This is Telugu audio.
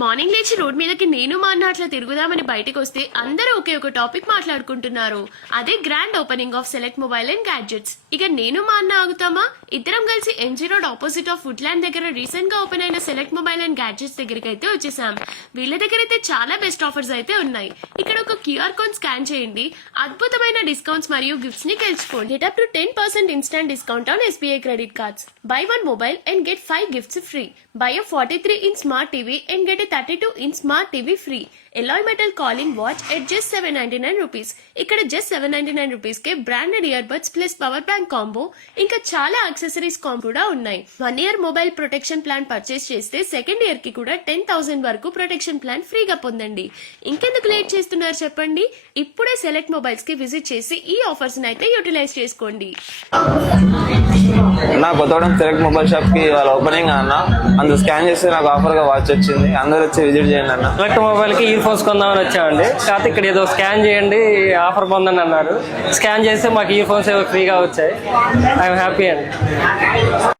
మార్నింగ్ లేచి రోడ్ మీదకి నేను మా అన్న అట్లా తిరుగుదామని బయటకు వస్తే అందరూ ఒకే ఒక టాపిక్ మాట్లాడుకుంటున్నారు. అదే grand opening of select mobile and gadgets. ఇక నేను మా అన్న ఆగుతామా? ఇద్దరం కలిసి MG road opposite of Woodland దగ్గర రీసెంట్ గా ఓపెన్ అయిన సెలెక్ట్ మొబైల్ అండ్ గ్యాడ్జెట్స్ దగ్గరికి అయితే వచ్చేసాం. వీళ్ళ దగ్గర అయితే చాలా బెస్ట్ ఆఫర్స్ అయితే ఉన్నాయి. ఇక్కడ ఒక క్యూఆర్ కోడ్ స్కాన్ చేయండి, అద్భుతమైన డిస్కౌంట్స్ మరియు గిఫ్ట్స్ ని గెలుచుకోండి. Get up to 10% instant discount on SBI credit cards. Buy one mobile and get 5 gifts free. Buy a 43-inch smart TV and get a 32-inch smart TV free. Alloy metal calling watch at just 799 rupees. ఇక్కడ just 799 rupees కే branded ear buds plus power bank combo, ఇంకా చాలా యాక్సెసరీస్ కాంబో కూడా ఉన్నాయి. 1 year mobile protection plan purchase చేస్తే సెకండ్ ఇయర్ కి కూడా 10,000 వరకు ప్రొటెక్షన్ ప్లాన్ ఫ్రీగా పొందండి. ఇంకెందుకు లేట్ చేస్తున్నారు చెప్పండి? ఇప్పుడే సెలెక్ట్ మొబైల్స్ కి విజిట్ చేసి ఈ ఆఫర్స్ అయితే యూటిలైజ్ చేసుకోండి. నా కొత్తగూడెం సెలెక్ట్ మొబైల్ షాప్ కి వాళ్ళ ఓపెనింగ్ అన్న, అందులో స్కాన్ చేస్తే నాకు ఆఫర్ గా వాచ్ వచ్చింది. అందరూ వచ్చి విజిట్ చేయండి అన్న. సెలెక్ట్ మొబైల్ కి ఇయర్ ఫోన్స్ కొందామని వచ్చామండి. కాకపోతే ఇక్కడ ఏదో స్కాన్ చేయండి ఆఫర్ పొందండి అన్నారు. స్కాన్ చేస్తే మాకు ఇయర్ ఫోన్స్ ఏదో ఫ్రీగా వచ్చాయి. ఐఎమ్ హ్యాపీ అండి.